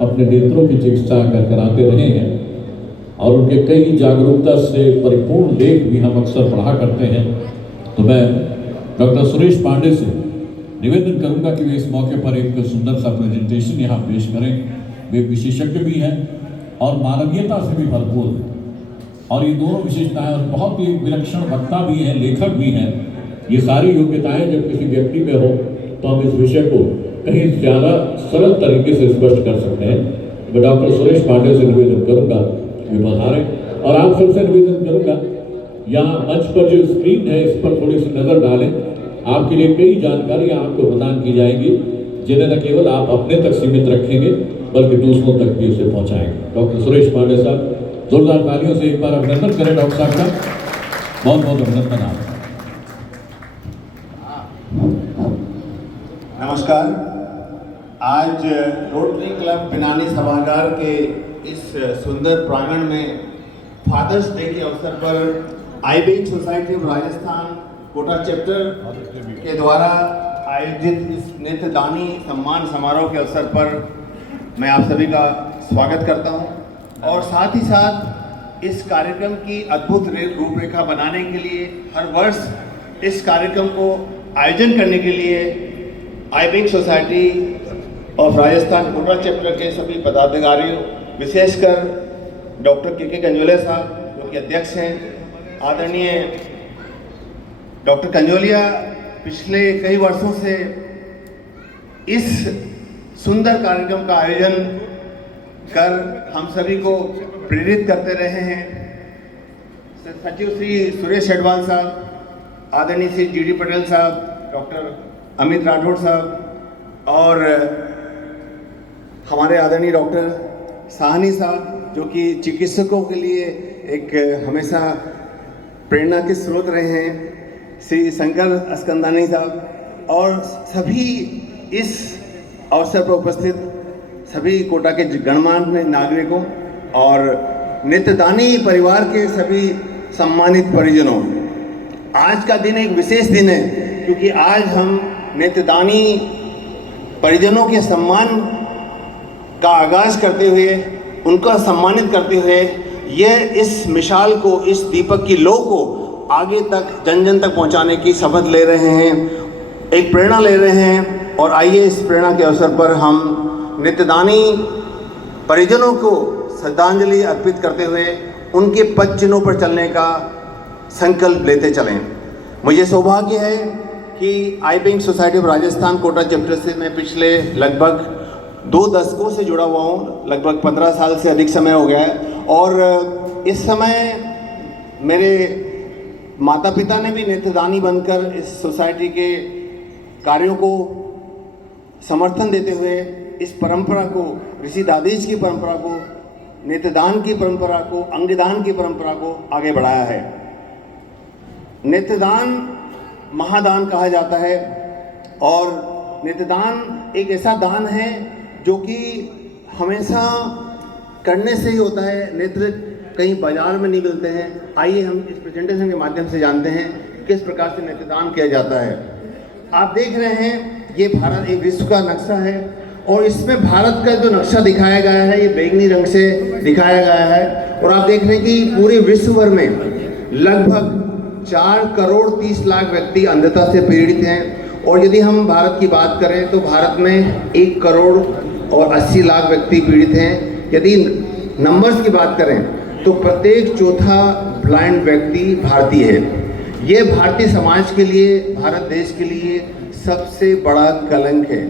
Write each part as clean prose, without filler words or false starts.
अपने नेत्रों की चिकित्सा कराते रहे हैं और उनके कई जागरूकता से परिपूर्ण लेख भी हम अक्सर पढ़ा करते हैं। तो मैं डॉक्टर सुरेश पांडे से निवेदन करूंगा कि वे इस मौके पर एक सुंदर सा प्रेजेंटेशन यहाँ पेश करें। वे विशेषज्ञ भी हैं और मानवीयता से भी भरपूर हैं और ये दोनों विशेषताएं, और बहुत ही विलक्षण वक्ता भी हैं, लेखक भी हैं। ये सारी योग्यताएं जब किसी व्यक्ति में हो तो हम इस विषय को कहीं ज़्यादा सरल तरीके से स्पष्ट कर सकते हैं। मैं डॉक्टर सुरेश पांडे से निवेदन करूंगा ये पधारें और आप सबसे निवेदन करूंगा यहाँ मंच पर जो स्क्रीन है इस पर थोड़ी सी नज़र डालें। आपके लिए कई जानकारियाँ आपको प्रदान की जाएंगी जिन्हें न केवल आप अपने तक सीमित रखेंगे बल्कि दूसरों तक भी उसे पहुँचाएंगे। डॉक्टर सुरेश पांडे साहब, जोरदार तालियों से एक बार अभिनंदन करें डॉक्टर साहब का। बहुत बहुत अभिनंदन आपका। नमस्कार। आज रोटरी क्लब पिनानी सभागार के इस सुंदर प्रांगण में फादर्स डे के अवसर पर eye bank society of Rajasthan Kota chapter के द्वारा आयोजित इस नेत्रदानी सम्मान समारोह के अवसर पर मैं आप सभी का स्वागत करता हूं और साथ ही साथ इस कार्यक्रम की अद्भुत रूपरेखा बनाने के लिए हर वर्ष इस कार्यक्रम को आयोजन करने के लिए eye bank society of Rajasthan Kota chapter के सभी पदाधिकारियों, विशेषकर डॉक्टर के कंजोलिया साहब जो कि अध्यक्ष हैं, आदरणीय डॉक्टर कंजोलिया पिछले कई वर्षों से इस सुंदर कार्यक्रम का आयोजन कर हम सभी को प्रेरित करते रहे हैं। सचिव श्री सुरेश हेडवाल साहब, आदरणीय श्री जी डी पटेल साहब, डॉक्टर अमित राठौड़ साहब और हमारे आदरणीय डॉक्टर साहनी साहब जो कि चिकित्सकों के लिए एक हमेशा प्रेरणा के स्रोत रहे हैं, श्री शंकर अस्कंदानी साहब और सभी इस अवसर पर उपस्थित सभी कोटा के गणमान्य नागरिकों और नेत्रदानी परिवार के सभी सम्मानित परिजनों। आज का दिन एक विशेष दिन है क्योंकि आज हम नेत्रदानी परिजनों के सम्मान का आगाज करते हुए, उनका सम्मानित करते हुए यह इस मिसाल को, इस दीपक की लौ को आगे तक जन जन तक पहुंचाने की शपथ ले रहे हैं, एक प्रेरणा ले रहे हैं। और आइए इस प्रेरणा के अवसर पर हम नेत्रदानी परिजनों को श्रद्धांजलि अर्पित करते हुए उनके पद चिन्हों पर चलने का संकल्प लेते चलें। मुझे सौभाग्य है कि eye bank society of Rajasthan Kota chapter से मैं पिछले लगभग 2 दशकों से जुड़ा हुआ हूँ, लगभग 15 साल से अधिक समय हो गया है। और इस समय मेरे माता पिता ने भी नेत्रदानी बनकर इस सोसाइटी के कार्यों को समर्थन देते हुए इस परंपरा को, ऋषि दादेज की परंपरा को, नेत्रदान की परंपरा को, अंगदान की परंपरा को आगे बढ़ाया है। नेत्रदान महादान कहा जाता है और नेत्रदान एक ऐसा दान है जो कि हमेशा करने से ही होता है। नेत्र कहीं बाजार में नहीं मिलते हैं। आइए हम इस प्रेजेंटेशन के माध्यम से जानते हैं किस प्रकार से नेत्रदान किया जाता है। आप देख रहे हैं ये भारत एक विश्व का नक्शा है और इसमें भारत का जो नक्शा दिखाया गया है ये बैंगनी रंग से दिखाया गया है। और आप देख रहे हैं कि पूरे विश्व भर में लगभग 4 करोड़ 30 लाख व्यक्ति अंधता से पीड़ित हैं। और यदि हम भारत की बात करें तो भारत में 1 करोड़ और 80 लाख व्यक्ति पीड़ित हैं। यदि नंबर्स की बात करें तो प्रत्येक चौथा ब्लाइंड व्यक्ति भारतीय है। ये भारतीय समाज के लिए, भारत देश के लिए सबसे बड़ा कलंक है।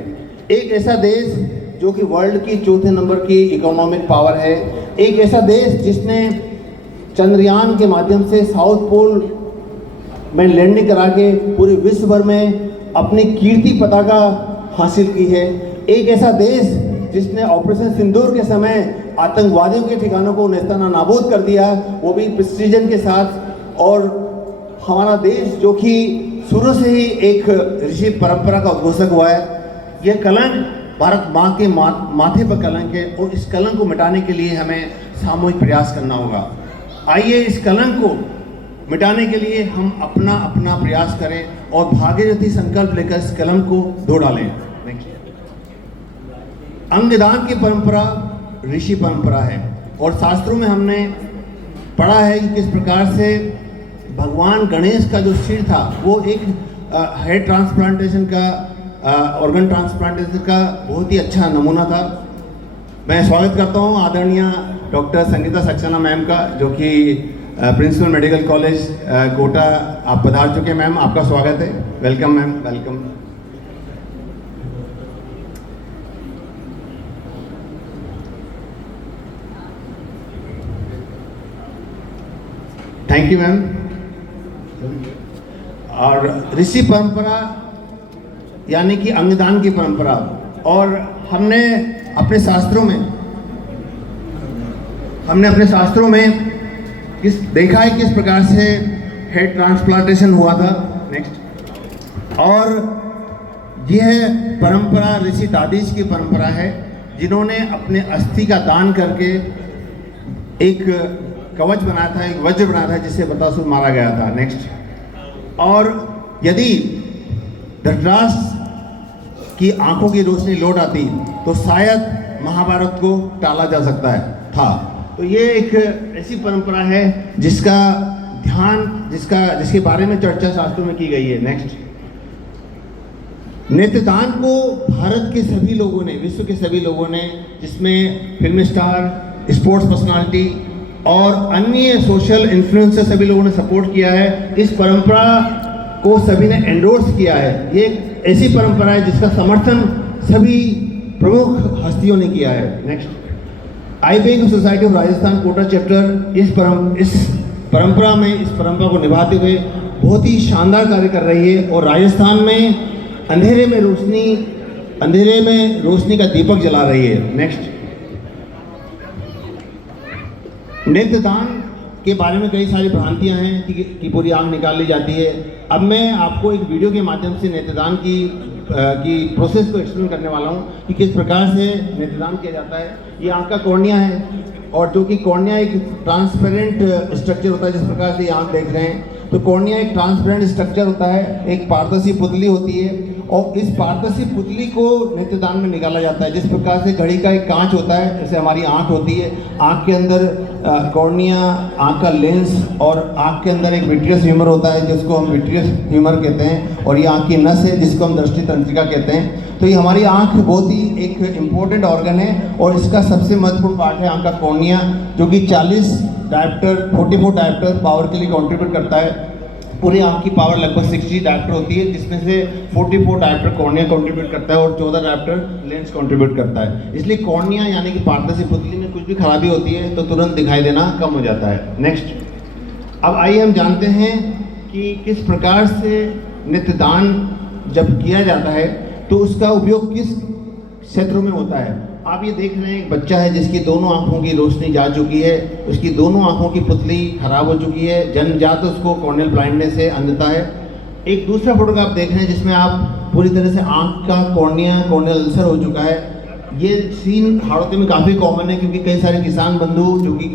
एक ऐसा देश जो कि वर्ल्ड की 4थे नंबर की इकोनॉमिक पावर है, एक ऐसा देश जिसने चंद्रयान के माध्यम से साउथ पोल में लैंडिंग करा के पूरे विश्व भर में अपनी कीर्ति पताका हासिल की है, एक ऐसा देश जिसने ऑपरेशन सिंदूर के समय आतंकवादियों के ठिकानों को नेस्ताना नाबूद कर दिया, वो भी प्रिसीजन के साथ। और हमारा देश जो कि शुरू से ही एक ऋषि परंपरा का उद्घोषक हुआ है। यह कलंक भारत माँ के माथे पर कलंक है और इस कलंक को मिटाने के लिए हमें सामूहिक प्रयास करना होगा। आइए इस कलंक को मिटाने के लिए हम अपना अपना प्रयास करें और भागीरथी संकल्प लेकर इस कलंक को धो डालें। अंगदान की परंपरा ऋषि परंपरा है और शास्त्रों में हमने पढ़ा है कि किस प्रकार से भगवान गणेश का जो सिर था वो एक हेड ट्रांसप्लांटेशन का ऑर्गन ट्रांसप्लांटेशन का बहुत ही अच्छा नमूना था। मैं स्वागत करता हूँ आदरणीय डॉक्टर संगीता सक्सेना मैम का, जो कि प्रिंसिपल मेडिकल कॉलेज कोटा आप पधार चुके हैं। मैम आपका स्वागत है। Welcome ma'am, welcome. Thank you ma'am. और ऋषि परंपरा यानी कि अंगदान की परंपरा, और हमने अपने शास्त्रों में देखा है किस प्रकार से हेड ट्रांसप्लांटेशन हुआ था। नेक्स्ट। और यह परंपरा ऋषि दादीज की परंपरा है, जिन्होंने अपने अस्थि का दान करके एक कवच बनाया था, एक वज्र बनाया था, जिससे बकासुर मारा गया था। नेक्स्ट। और यदि धृतराष्ट्र की आंखों की रोशनी लौट आती तो शायद महाभारत को टाला जा सकता था। तो ये एक ऐसी परंपरा है जिसका ध्यान जिसके बारे में चर्चा शास्त्रों में की गई है। नेक्स्ट। नेत्रदान को भारत के सभी लोगों ने, विश्व के सभी लोगों ने, जिसमें फिल्म स्टार, स्पोर्ट्स पर्सनालिटी और अन्य सोशल इन्फ्लुएंसर सभी लोगों ने सपोर्ट किया है। इस परंपरा को सभी ने एंडोर्स किया है। ये एक ऐसी परंपरा है जिसका समर्थन सभी प्रमुख हस्तियों ने किया है। Next. Eye bank society of Rajasthan Kota chapter इस परंपरा को निभाते हुए बहुत ही शानदार कार्य कर रही है और राजस्थान में अंधेरे में रोशनी का दीपक जला रही है। नेक्स्ट। नेत्रदान के बारे में कई सारी भ्रांतियां हैं कि पूरी आंख निकाल ली जाती है। अब मैं आपको एक वीडियो के माध्यम से नेत्रदान की प्रोसेस को एक्सप्लेन करने वाला हूं कि किस प्रकार से नेत्रदान किया जाता है। ये आंख का कॉर्निया है, और जो कि कॉर्निया एक ट्रांसपेरेंट स्ट्रक्चर होता है। जिस प्रकार से ये आंख देख रहे हैं, तो कॉर्निया एक ट्रांसपेरेंट स्ट्रक्चर होता है, एक पारदर्शी पुतली होती है, और इस पारदर्शी पुतली को नेत्रदान में निकाला जाता है। जिस प्रकार से घड़ी का एक कांच होता है, जैसे हमारी आंख होती है, आंख के अंदर कॉर्निया, आंख का लेंस और आंख के अंदर एक विट्रियस ह्यूमर होता है, जिसको हम विट्रियस ह्यूमर कहते हैं, और ये आंख की नस है, जिसको हम दृष्टि तंत्रिका कहते हैं। तो ये हमारी आंख बहुत ही एक इम्पोर्टेंट ऑर्गन है, और इसका सबसे महत्वपूर्ण पार्ट है आंख का कॉर्निया, जो कि 44 डायप्टर पावर के लिए कॉन्ट्रीब्यूट करता है। पूरी आंख की पावर लगभग 60 डायप्टर होती है, जिसमें से 44 डायप्टर कॉर्निया कंट्रीब्यूट करता है और 14 डायप्टर लेंस कंट्रीब्यूट करता है। इसलिए कॉर्निया यानी कि पारदर्शी पुतली में कुछ भी खराबी होती है तो तुरंत दिखाई देना कम हो जाता है। नेक्स्ट। अब आइए हम जानते हैं कि किस प्रकार से नेत्रदान जब किया जाता है तो उसका उपयोग किस क्षेत्रों में होता है। आप ये देख रहे हैं, एक बच्चा है जिसकी दोनों आंखों की रोशनी जा चुकी है, उसकी दोनों आंखों की पुतली खराब हो चुकी है, जन्मजात उसको कॉर्नियल ब्लाइंडनेस है, अंधता है। एक दूसरा फोटोग्राफ देख रहे हैं जिसमें आप पूरी तरह से आंख का कॉर्नियल अल्सर हो चुका है। ये सीन हाड़ौती में काफ़ी कॉमन है, क्योंकि कई सारे किसान बंधु जो कि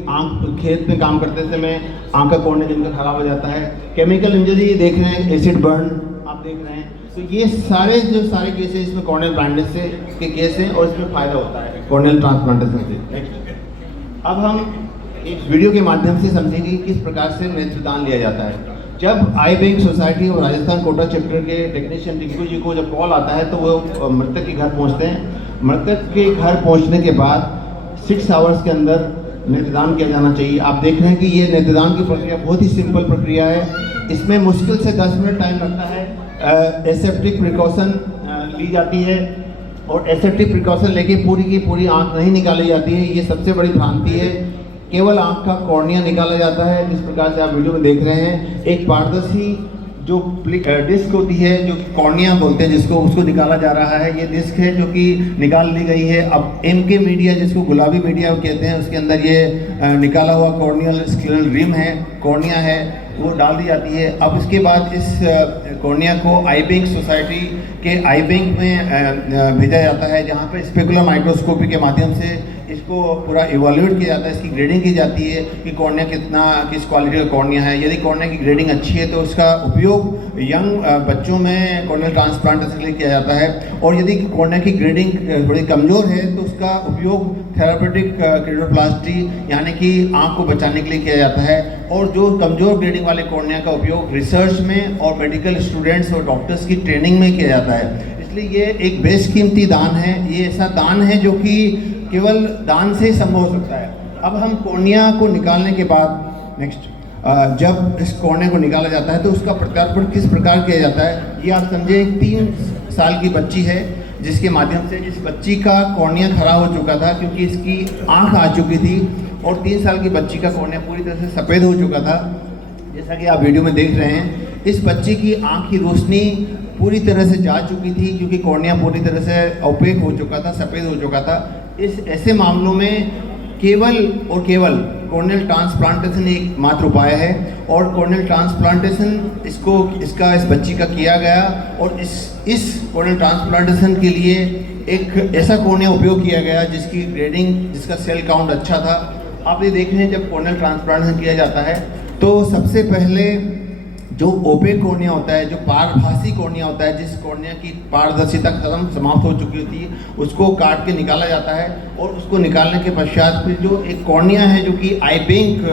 खेत में काम करते समय आंख का कॉर्निया जिनका खराब हो जाता है। केमिकल इंजरी ये देख रहे हैं, एसिड बर्न आप देख रहे हैं। तो ये सारे केस हैं, इसमें कॉर्नियल ब्लाइंडनेस से के केस हैं, और इसमें फ़ायदा होता है कॉर्नियल ट्रांसप्लांटेशन से। नेक्स्ट। अब हम एक वीडियो के माध्यम से समझेंगे कि किस प्रकार से नेत्रदान लिया जाता है। जब आई बैंक सोसाइटी और राजस्थान कोटा चैप्टर के टेक्नीशियन टिंकू जी को जब कॉल आता है तो वो मृतक के घर पहुंचते हैं। मृतक के घर पहुंचने के बाद 6 आवर्स के अंदर नेत्रदान किया जाना चाहिए। आप देख रहे हैं कि ये नेत्रदान की प्रक्रिया बहुत ही सिंपल प्रक्रिया है। इसमें मुश्किल से 10 मिनट टाइम लगता है। एसेप्टिक प्रिकॉशन ली जाती है, और एसेप्टिक प्रिकॉशन लेके पूरी की पूरी आंख नहीं निकाली जाती है। ये सबसे बड़ी भ्रांति है। केवल आंख का कॉर्निया निकाला जाता है, जिस प्रकार से आप वीडियो में देख रहे हैं। एक पारदर्शी जो डिस्क होती है, जो कॉर्निया बोलते हैं जिसको, उसको निकाला जा रहा है। ये डिस्क है जो कि निकाल ली गई है। अब एमके मीडिया, जिसको गुलाबी मीडिया कहते हैं, उसके अंदर ये निकाला हुआ कॉर्नियल स्क्लेरल रिम है, कॉर्निया है, वो डाल दी जाती है। अब इसके बाद इस कॉर्निया को आई बैंक सोसाइटी के आई बैंक में भेजा जाता है, जहाँ पर स्पेकुलर माइक्रोस्कोपी के माध्यम से इसको पूरा इवैल्यूएट किया जाता है, इसकी ग्रेडिंग की जाती है कि कॉर्निया किस क्वालिटी का कॉर्निया है। यदि कॉर्निया की ग्रेडिंग अच्छी है तो उसका उपयोग यंग बच्चों में कॉर्नियल ट्रांसप्लांटेशन के लिए किया जाता है, और यदि कॉर्निया की ग्रेडिंग थोड़ी कमज़ोर है तो उसका उपयोग थेरापेटिक क्रेडोप्लास्टी यानी कि आँख को बचाने के लिए किया जाता है। और जो कमज़ोर ग्रेडिंग वाले कॉर्निया का उपयोग रिसर्च में और मेडिकल स्टूडेंट्स और डॉक्टर्स की ट्रेनिंग में किया जाता है। इसलिए ये एक बेशकीमती दान है, ये ऐसा दान है जो कि केवल दान से ही संभव हो सकता है। अब हम कॉर्निया को निकालने के बाद नेक्स्ट जब इस कॉर्निया को निकाला जाता है तो उसका प्रत्यारोपण किस प्रकार किया जाता है, ये आप समझे। 3 साल की बच्ची है जिसके माध्यम से इस बच्ची का कॉर्निया खराब हो चुका था क्योंकि इसकी आँख आ चुकी थी, और 3 साल की बच्ची का कॉर्निया पूरी तरह से सफ़ेद हो चुका था। जैसा कि आप वीडियो में देख रहे हैं, इस बच्ची की आँख की रोशनी पूरी तरह से जा चुकी थी क्योंकि कॉर्निया पूरी तरह से ओपेक हो चुका था, सफ़ेद हो चुका था। इस ऐसे मामलों में केवल और केवल कॉर्नियल ट्रांसप्लांटेशन एक मात्र उपाय है, और कॉर्नियल ट्रांसप्लांटेशन इस बच्ची का किया गया, और इस कॉर्नियल ट्रांसप्लांटेशन के लिए एक ऐसा कॉर्निया उपयोग किया गया जिसकी ग्रेडिंग, जिसका सेल काउंट अच्छा था। आप ये देख रहे हैं जब कॉर्नियल ट्रांसप्लांटेशन किया जाता है तो सबसे पहले जो ओपेक कॉर्निया होता है, जो पारभासी कॉर्निया होता है, जिस कॉर्निया की पारदर्शिता खत्म समाप्त हो चुकी होती है, उसको काट के निकाला जाता है। और उसको निकालने के पश्चात फिर जो एक कॉर्निया है जो कि आई बैंक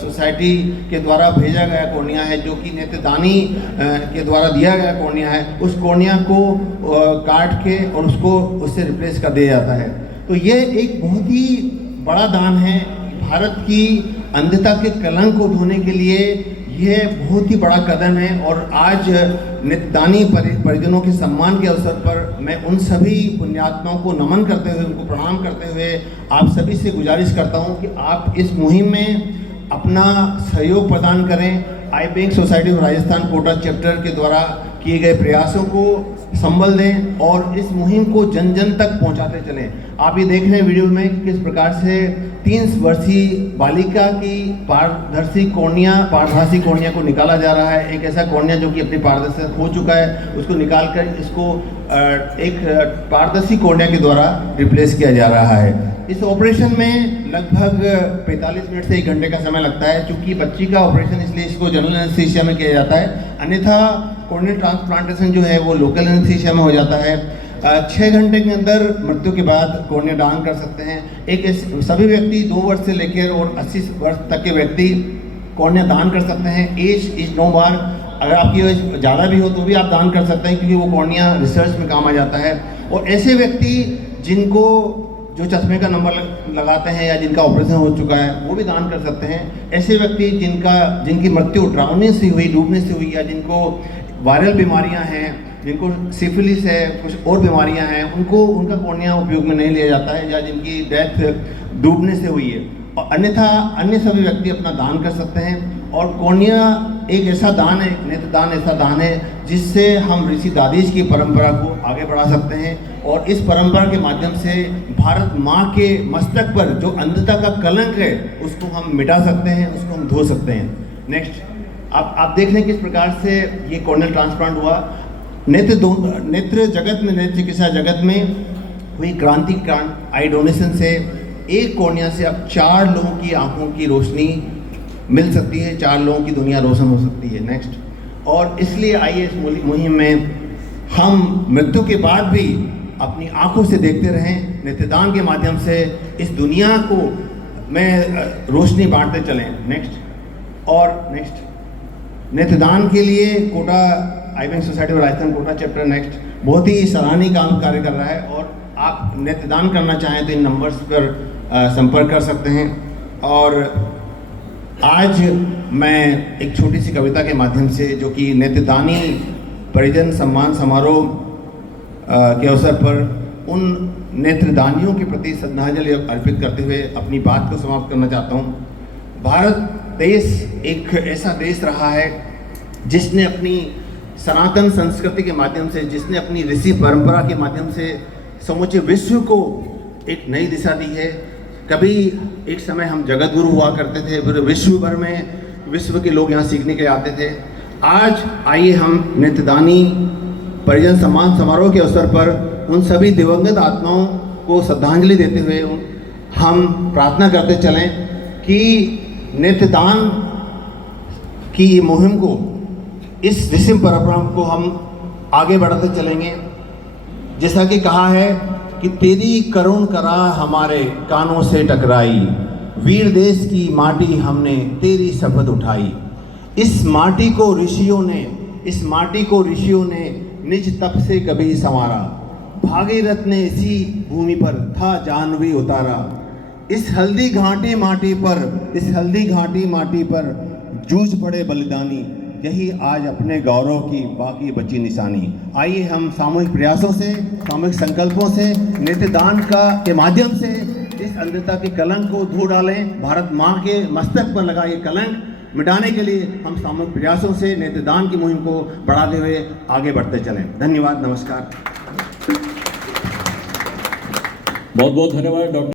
सोसाइटी के द्वारा भेजा गया कॉर्निया है, जो कि नेत्रदानी के द्वारा दिया गया कॉर्निया है, उस कॉर्निया को काट के और उससे रिप्लेस कर दिया जाता है। तो ये एक बहुत ही बड़ा दान है। भारत की अंधता के कलंक को धोने के लिए यह बहुत ही बड़ा कदम है, और आज नेत्रदानी परिजनों के सम्मान के अवसर पर मैं उन सभी पुण्यात्माओं को नमन करते हुए, उनको प्रणाम करते हुए आप सभी से गुजारिश करता हूं कि आप इस मुहिम में अपना सहयोग प्रदान करें। Eye bank society of Rajasthan Kota chapter के द्वारा किए गए प्रयासों को संबल दें और इस मुहिम को जन जन तक पहुंचाते चलें। आप ये देख रहे हैं वीडियो में किस प्रकार से 3 वर्षीय बालिका की पारभासी कॉर्निया को निकाला जा रहा है। एक ऐसा कॉर्निया जो कि अपनी पारदर्शिता खो चुका है, उसको निकालकर इसको एक पारदर्शी कॉर्निया के द्वारा रिप्लेस किया जा रहा है। इस ऑपरेशन में लगभग 45 मिनट से 1 घंटे का समय लगता है। चूँकि बच्ची का ऑपरेशन इसलिए इसको जनरल एनेस्थीसिया में किया जाता है, अन्यथा कॉर्नियल ट्रांसप्लांटेशन जो है वो लोकल एनेस्थीसिया में हो जाता है। 6 घंटे के अंदर मृत्यु के बाद कॉर्निया दान कर सकते हैं। सभी व्यक्ति 2 वर्ष से लेकर और 80 वर्ष तक के व्यक्ति कॉर्निया दान कर सकते हैं। एज इज नो बार, अगर आपकी एज ज़्यादा भी हो तो भी आप दान कर सकते हैं, क्योंकि वो कॉर्निया रिसर्च में काम आ जाता है। और ऐसे व्यक्ति जिनको जो चश्मे का नंबर लगाते हैं या जिनका ऑपरेशन हो चुका है वो भी दान कर सकते हैं। ऐसे व्यक्ति जिनकी मृत्यु ड्राउनिंग से हुई, डूबने से हुई, या जिनको वायरल बीमारियां हैं, जिनको सिफिलिस है, कुछ और बीमारियां हैं, उनका कॉर्निया उपयोग में नहीं लिया जाता है, या जिनकी डेथ डूबने से हुई है। और अन्यथा अन्य सभी व्यक्ति अपना दान कर सकते हैं। और कॉर्निया एक ऐसा दान है, नेत्रदान ऐसा दान है जिससे हम ऋषि दादीज की परंपरा को आगे बढ़ा सकते हैं, और इस परंपरा के माध्यम से भारत माँ के मस्तक पर जो अंधता का कलंक है उसको हम मिटा सकते हैं, उसको हम धो सकते हैं। नेक्स्ट आप देख रहे हैं किस प्रकार से ये कॉर्नियल ट्रांसप्लांट हुआ। नेत्र जगत में, नेत्र चिकित्सा जगत में हुई क्रांति आई डोनेशन से एक कॉर्निया से अब 4 लोगों की आंखों की रोशनी मिल सकती है, 4 लोगों की दुनिया रोशन हो सकती है। नेक्स्ट, और इसलिए आइए इस मुहिम में हम मृत्यु के बाद भी अपनी आंखों से देखते रहें, नेत्रदान के माध्यम से इस दुनिया को में रोशनी बांटते चलें। नेक्स्ट नेत्रदान के लिए Kota eye bank society of Rajasthan Kota chapter next बहुत ही सराहनीय कार्य कर रहा है, और आप नेत्रदान करना चाहें तो इन नंबर्स पर संपर्क कर सकते हैं। और आज मैं एक छोटी सी कविता के माध्यम से, जो कि नेत्रदानी परिजन सम्मान समारोह के अवसर पर उन नेत्रदानियों के प्रति श्रद्धांजलि अर्पित करते हुए अपनी बात को समाप्त करना चाहता हूँ। भारत देश एक ऐसा देश रहा है जिसने अपनी सनातन संस्कृति के माध्यम से, जिसने अपनी ऋषि परंपरा के माध्यम से समूचे विश्व को एक नई दिशा दी है। कभी एक समय हम जगत गुरु हुआ करते थे, फिर विश्व भर में विश्व के लोग यहाँ सीखने के लिए आते थे। आज आइए हम नेत्रदानी परिजन सम्मान समारोह के अवसर पर उन सभी दिवंगत आत्माओं को श्रद्धांजलि देते हुए हम प्रार्थना करते चलें कि नेत्रदान की ये मुहिम को, इस विश्व परंपरा को हम आगे बढ़ाते चलेंगे। जैसा कि कहा है कि तेरी करुण करा हमारे कानों से टकराई, वीर देश की माटी हमने तेरी शपथ उठाई। इस माटी को ऋषियों ने निज तप से कभी संवारा, भागीरथ ने इसी भूमि पर था जानवी उतारा। इस हल्दी घाटी माटी पर जूझ पड़े बलिदानी, यही आज अपने गौरव की बाकी बची निशानी। आइए हम सामूहिक प्रयासों से, सामूहिक संकल्पों से, नेत्रदान के माध्यम से इस अंधता के कलंक को धो डालें। भारत माँ के मस्तक पर लगा ये कलंक मिटाने के लिए हम सामूहिक प्रयासों से नेत्रदान की मुहिम को बढ़ाते हुए आगे बढ़ते चलें। धन्यवाद, नमस्कार। बहुत बहुत धन्यवाद डॉक्टर।